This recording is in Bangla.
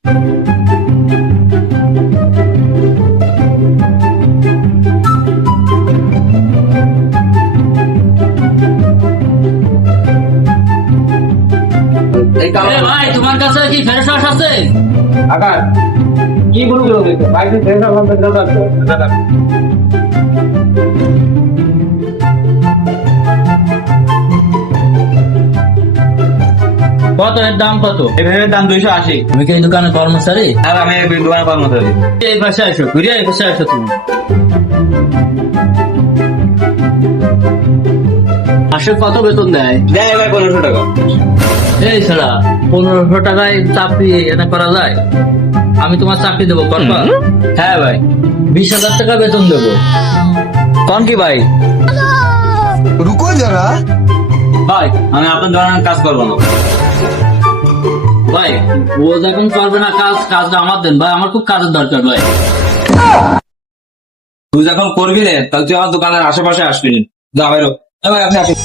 ভাই তোমার কাছে কি ফ্রেশ ওয়াশ আছে? আকার কি বলবো বাইরে ফ্রেশ ওয়াশ কত এর দাম কত? এর দাম 280। তুমি কি এই দোকানের কর্মচারী? আর আমি এই দোকানে কর্মচারী। এই পাশে আসো, ঘুরে এই পাশে আসো তুমি। মাসে কত বেতন দেয়? দেয় ভাই 1500 টাকা। এই ছাড়া 1500 টাকায় চাকরি এনে করা যায়? আমি তোমার চাকরি দেবো, করবা? হ্যাঁ ভাই। 20,000 টাকা বেতন দেবো। কোন কি ভাই? रुको जरा। ভাই আমি আপনার দোকানে কাজ করবো না। ভাই ও যখন করবে না কাজটা আমার দেন ভাই, আমার খুব কাজের দরকার ভাই। তুই যখন করবি না তাহলে তুই আমার দোকানের আশেপাশে আসবি না। যা ভাই, ভাই আপনি আসুন।